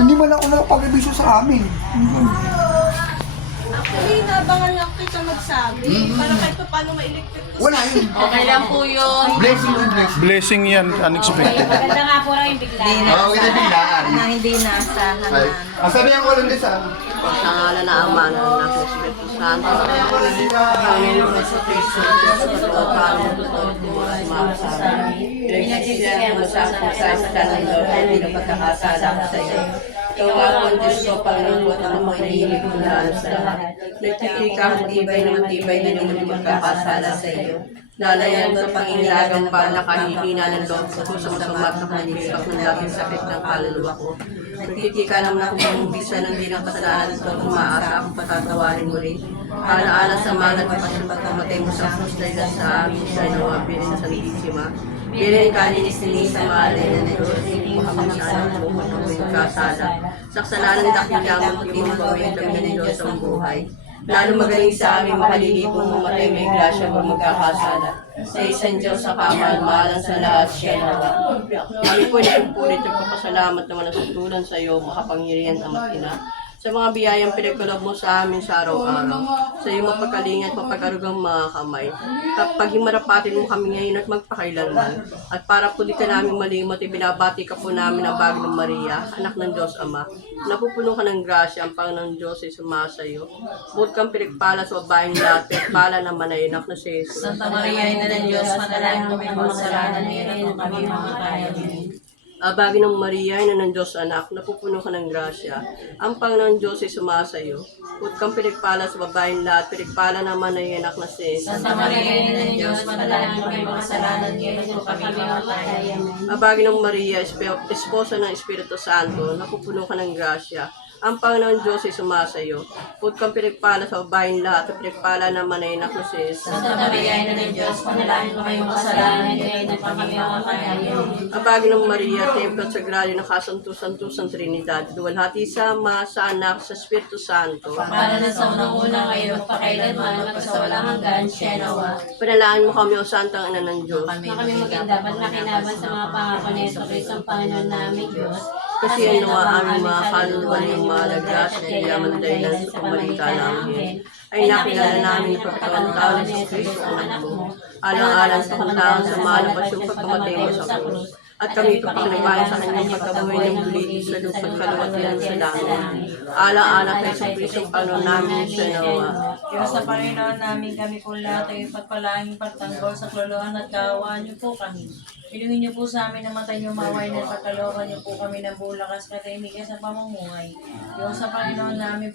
Hindi man ako nakapag-revision sa amin. Actually, nabangan lang kita magsabi. Para kahit pa paano ma-electric ko. Wala yun. Okay lang po yun. Blessing yun, blessing. Blessing yan, unexpected. Maganda nga po rin yung biglaan. Oo, kita biglaan. Na hindi naasahan Ay, na. sabihan ko lang din sa Sa ngalan na Ama na ng Espiritu Santo, Panginoon sa Kristo, sa pagkakataon ng totoo at mga Pinagsisiyan mo sa akin sa ng Lord, hindi na pagkakasala ko sa iyo. Ikaw ako ang Diyos ko, Panginoon ko, ang mga inihilig ko na sa lahat. Nagtitika ang matibay na hindi magkakasala sa iyo. Lalayan sa panginilagang pa na kahihina ng loob sa pusong sumat na panilipak ng laking sakit ng kaluluwa ko. Nagtitika naman ako ng bisa ng di ng kasalanan ito kung maasa akong patatawarin mo rin. Alaala sa malat at pagkamatay mo sa krus dahil sa amin sa inawa, birin sa Santísima. Birin ka ninis-ninis sa malay na Diyos, makapagsala mo kung kasala. Sa kasalanan dakila mo, hindi mo gawin kami ng Diyos ang buhay. Lalo magaling sa amin, makalilipong mamatay may grasya kung magkakasala. Sa isang Diyos sa kamal-mahalan sa lahat siya nawa. Kami po nagpupulit at papasalamat naman ang sutulan sa iyo, makapangyarihan Ama't Ina. Sa mga biyayang pinagkaloob mo sa amin sa araw-araw, sa iyong mapagkalinga at mapag-arugang mga kamay. Kapag himarapatin mo kami ngayon at magpakailanman, at para po di ka namin malimot, ibinabati ka po namin ang Bagong Maria, anak ng Diyos Ama. Napupuno ka ng grasya, ang Panginoon Diyos ay sumasayo. Bukod kang pinagpala sa babaeng lahat, pinagpala naman ay anak na si Jesus. Santa Maria, Ina ng Diyos, manalangin kami ang kasalanan ngayon at kami mga kaya din. Abagi ng Maria, Ina ng Diyos anak, napupuno ka ng grasya. Ang Panginoon Diyos ay sumasayo. Bukod kang pinagpala sa babaeng lahat, pinagpala naman ay anak na si Jesus. Santa Maria, Ina ng Diyos, manalangin kami ang kasalanan ngayon at kami mga kaya din. Abagi ng Maria, esposa ng Espiritu Santo, napupuno ka ng grasya. Ang Panginoon Diyos ay sumasayo. Bukod kang pinagpala sa babaeng lahat, at pinagpala naman ay anak na si Jesus. Santa Maria, Ina ng Diyos, manalangin kami ang kasalanan ngayon at kami mga kaya din. Abagi ng Maria, Templo at Sagrado na kasanto-santo Trinidad, duwalhati sa Ama, sa Anak, sa Espiritu Santo. Para na sa unang-una ngayon at pakailanman at sa walang hanggan, siya nawa. Panalangin mo kami o Santang Ina ng Diyos. Na kami maging dapat makinaban sa mga pangako ni Yesu Cristo ang Panginoon namin Diyos. Kasi ang nawa aming mga kaluluwa ng mga lagrasya na yaman dahilan sa pamalita namin. Ay nakilala namin ang pagkakantaw ni Jesus Cristo, anak mo. Alang-alang sa kantahan sa mahal at yung pagkamatay mo sa krus. At kami papakinabahan sa kanyang pagkabuhay ng bulit sa lupa't kaluwatian sa langit. Alang-alang kay Jesus Cristo, Panginoon namin siya nawa. Diyos sa Panginoon namin kami po lahat ay pagpalangin pagtanggol sa kluluhan at kaawaan niyo po kami. Ilungin niyo po sa amin na mata niyo maway na pagkalooban niyo po kami ng bulakas katahimikan sa pamumuhay. Diyos sa Panginoon namin